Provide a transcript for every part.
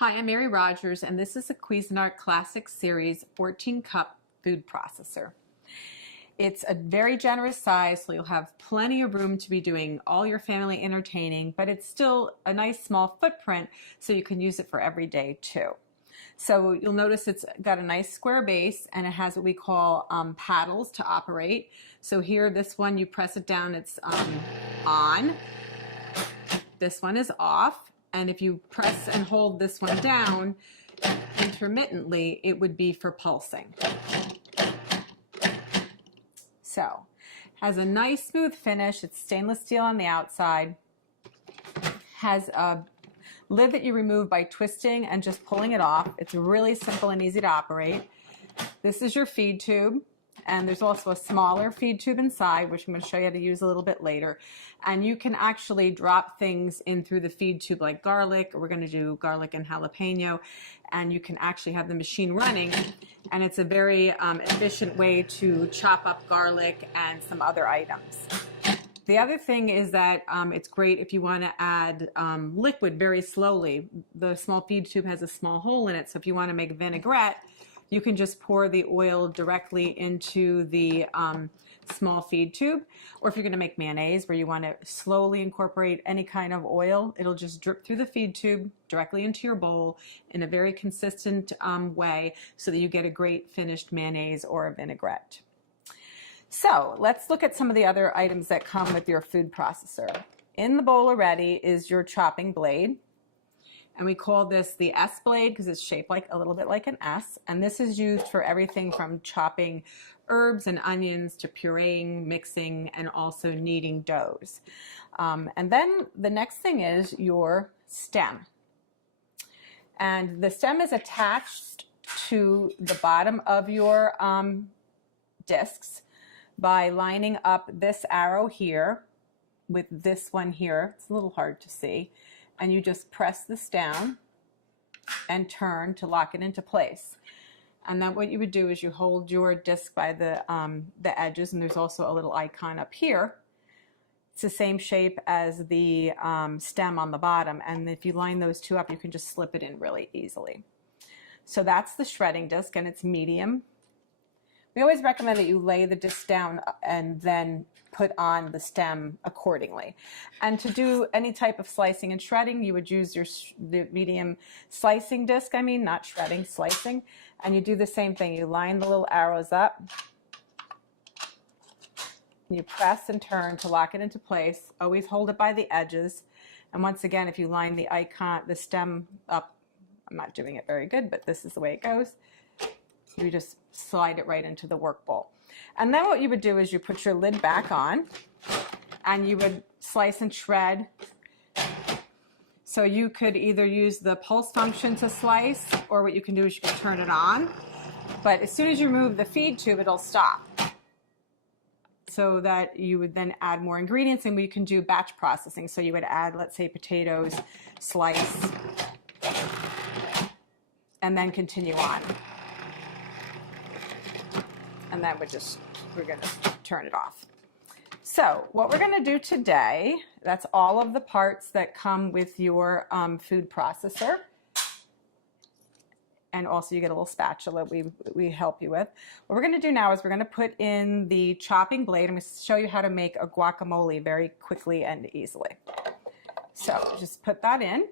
Hi, I'm Mary Rogers, and this is the Cuisinart Classic Series 14-cup food processor. It's a very generous size, so you'll have plenty of room to be doing all your family entertaining, but it's still a nice small footprint, so you can use it for every day too. So you'll notice it's got a nice square base, and it has what we call paddles to operate. So here, this one, you press it down, it's on. This one is off. And if you press and hold this one down intermittently, it would be for pulsing. So, has a nice smooth finish. It's stainless steel on the outside. Has a lid that you remove by twisting and just pulling it off. It's really simple and easy to operate. This is your feed tube. And there's also a smaller feed tube inside, which I'm going to show you how to use a little bit later. And you can actually drop things in through the feed tube like garlic, or we're going to do garlic and jalapeno, and you can actually have the machine running. And it's a very efficient way to chop up garlic and some other items. The other thing is that it's great if you want to add liquid very slowly. The small feed tube has a small hole in it, so if you want to make vinaigrette, you can just pour the oil directly into the small feed tube. Or if you're going to make mayonnaise where you want to slowly incorporate any kind of oil, it'll just drip through the feed tube directly into your bowl in a very consistent way so that you get a great finished mayonnaise or a vinaigrette. So let's look at some of the other items that come with your food processor. In the bowl already is your chopping blade. And we call this the S blade because it's shaped like a little bit like an S. And this is used for everything from chopping herbs and onions to pureeing, mixing, and also kneading doughs. And then the next thing is your stem. And the stem is attached to the bottom of your discs by lining up this arrow here with this one here. It's a little hard to see. And you just press this down and turn to lock it into place. And then what you would do is you hold your disc by the edges, and there's also a little icon up here. It's the same shape as the stem on the bottom, and if you line those two up, you can just slip it in really easily. So that's the shredding disc, and it's medium. We always recommend that you lay the disc down and then put on the stem accordingly. And to do any type of slicing and shredding, you would use the medium slicing disc, not shredding, slicing. And you do the same thing. You line the little arrows up. You press and turn to lock it into place. Always hold it by the edges. And once again, if you line the stem up, I'm not doing it very good, but this is the way it goes. You just slide it right into the work bowl. And then what you would do is you put your lid back on and you would slice and shred. So you could either use the pulse function to slice, or what you can do is you can turn it on. But as soon as you remove the feed tube, it'll stop. So that you would then add more ingredients, and we can do batch processing. So you would add, let's say, potatoes, slice, and then continue on. And then we're going to turn it off. So what we're going to do today, that's all of the parts that come with your food processor. And also you get a little spatula we help you with. What we're going to do now is we're going to put in the chopping blade. I'm going to show you how to make a guacamole very quickly and easily. So just put that in.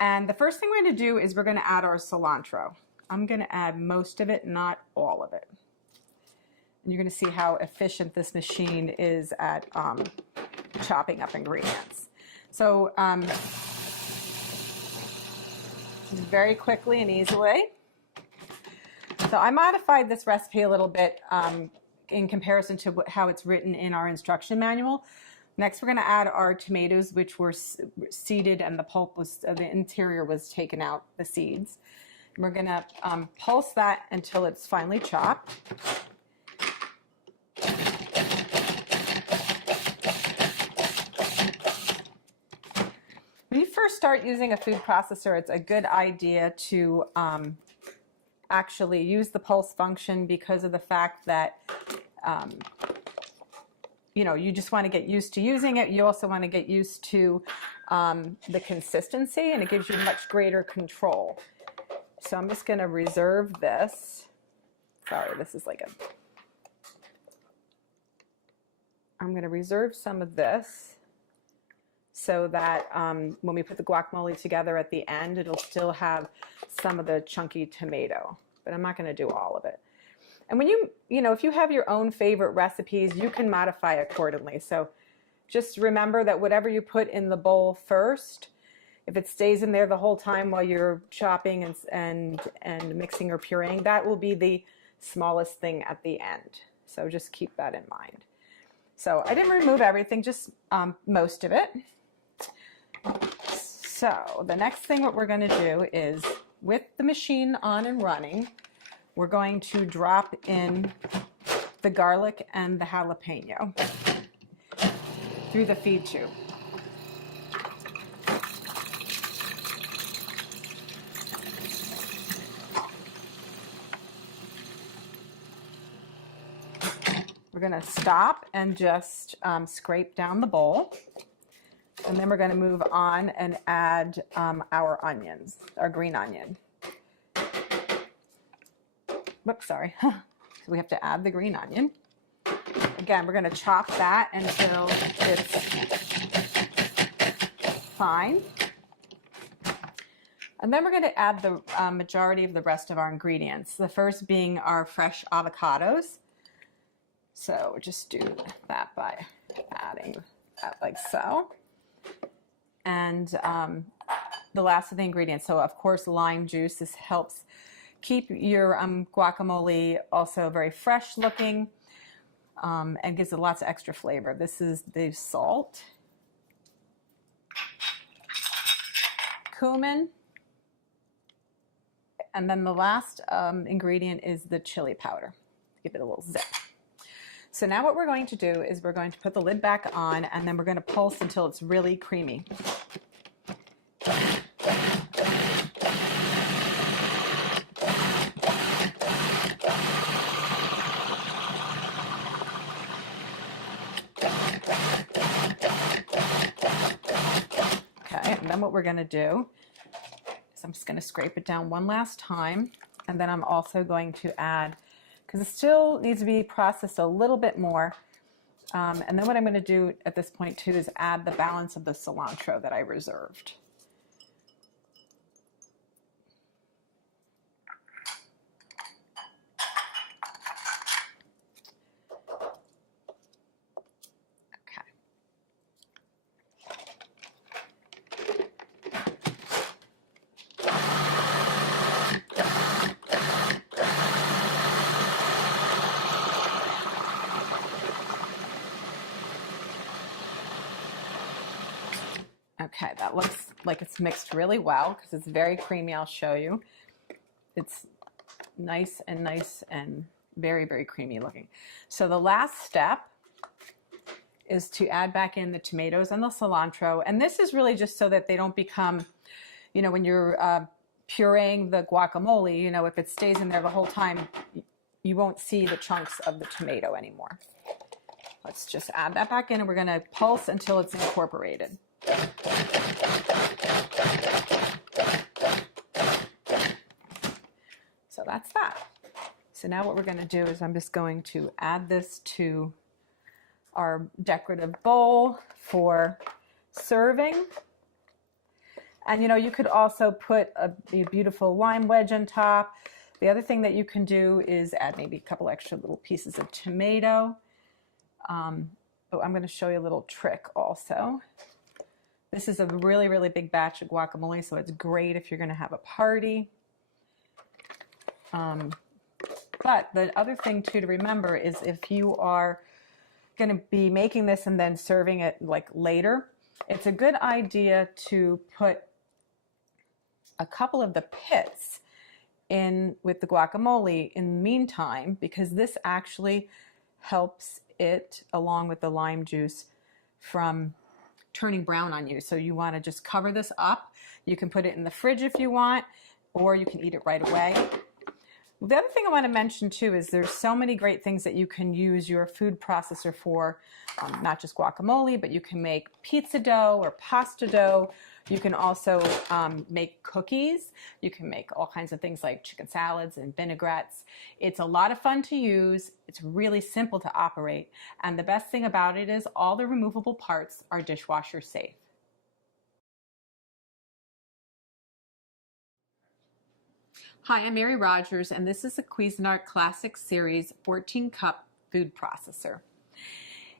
And the first thing we're going to do is we're going to add our cilantro. I'm going to add most of it, not all of it. And you're going to see how efficient this machine is at chopping up ingredients. So very quickly and easily. So I modified this recipe a little bit in comparison to how it's written in our instruction manual. Next, we're going to add our tomatoes, which were seeded, and the pulp was, the interior was taken out, the seeds. And we're going to pulse that until it's finely chopped. When you first start using a food processor, it's a good idea to actually use the pulse function because of the fact that you know, you just want to get used to using it. You also want to get used to the consistency, and it gives you much greater control. So I'm just going to reserve this. Sorry, this is like a... I'm going to reserve some of this so that when we put the guacamole together at the end, it'll still have some of the chunky tomato, but I'm not going to do all of it. And when you know, if you have your own favorite recipes, you can modify accordingly. So just remember that whatever you put in the bowl first, if it stays in there the whole time while you're chopping and mixing or pureeing, that will be the smallest thing at the end. So just keep that in mind. So I didn't remove everything, just most of it. So the next thing what we're going to do is, with the machine on and running, we're going to drop in the garlic and the jalapeno through the feed tube. We're going to stop and just scrape down the bowl. And then we're going to move on and add our onions, our green onion. Whoops, sorry. So we have to add the green onion. Again, we're going to chop that until it's fine. And then we're going to add the majority of the rest of our ingredients. The first being our fresh avocados. So just do that by adding that like so. And the last of the ingredients, so of course lime juice. This helps keep your guacamole also very fresh looking and gives it lots of extra flavor. This is the salt, cumin, and then the last ingredient is the chili powder. Give it a little zip. So now what we're going to do is we're going to put the lid back on, and then we're going to pulse until it's really creamy. Okay, and then what we're going to do is I'm just going to scrape it down one last time, and then I'm also going to add, because it still needs to be processed a little bit more. And then what I'm going to do at this point too is add the balance of the cilantro that I reserved. Okay, that looks like it's mixed really well because it's very creamy. I'll show you. It's nice and very, very creamy looking. So the last step is to add back in the tomatoes and the cilantro. And this is really just so that they don't become, you know, when you're pureeing the guacamole, you know, if it stays in there the whole time, you won't see the chunks of the tomato anymore. Let's just add that back in, and we're going to pulse until it's incorporated. So that's that. So now what we're going to do is I'm just going to add this to our decorative bowl for serving. And you know, you could also put a beautiful lime wedge on top. The other thing that you can do is add maybe a couple extra little pieces of tomato. Oh, I'm going to show you a little trick also. This is a really, really big batch of guacamole, so it's great if you're going to have a party. But the other thing too to remember is if you are going to be making this and then serving it like later, it's a good idea to put a couple of the pits in with the guacamole in the meantime, because this actually helps it, along with the lime juice, from turning brown on you. So you want to just cover this up. You can put it in the fridge if you want, or you can eat it right away. The other thing I want to mention too is there's so many great things that you can use your food processor for, not just guacamole, but you can make pizza dough or pasta dough. You can also make cookies. You can make all kinds of things like chicken salads and vinaigrettes. It's a lot of fun to use. It's really simple to operate. And the best thing about it is all the removable parts are dishwasher safe. Hi, I'm Mary Rogers, and this is the Cuisinart Classic Series 14-cup food processor.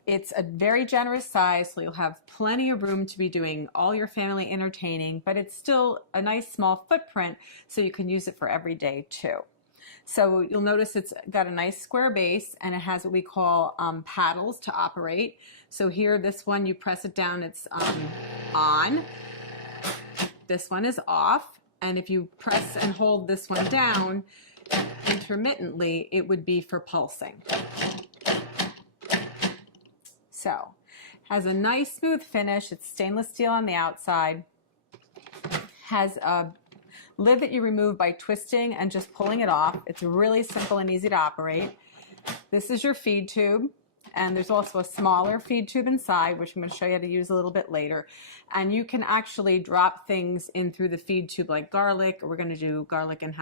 It's a very generous size, so you'll have plenty of room to be doing all your family entertaining, but it's still a nice small footprint, so you can use it for every day too. So you'll notice it's got a nice square base, and it has what we call paddles to operate. So here, this one, you press it down, it's on. This one is off. And if you press and hold this one down intermittently, it would be for pulsing. So, has a nice smooth finish. It's stainless steel on the outside. Has a lid that you remove by twisting and just pulling it off. It's really simple and easy to operate. This is your feed tube. And there's also a smaller feed tube inside, which I'm going to show you how to use a little bit later. And you can actually drop things in through the feed tube like garlic. We're going to do garlic and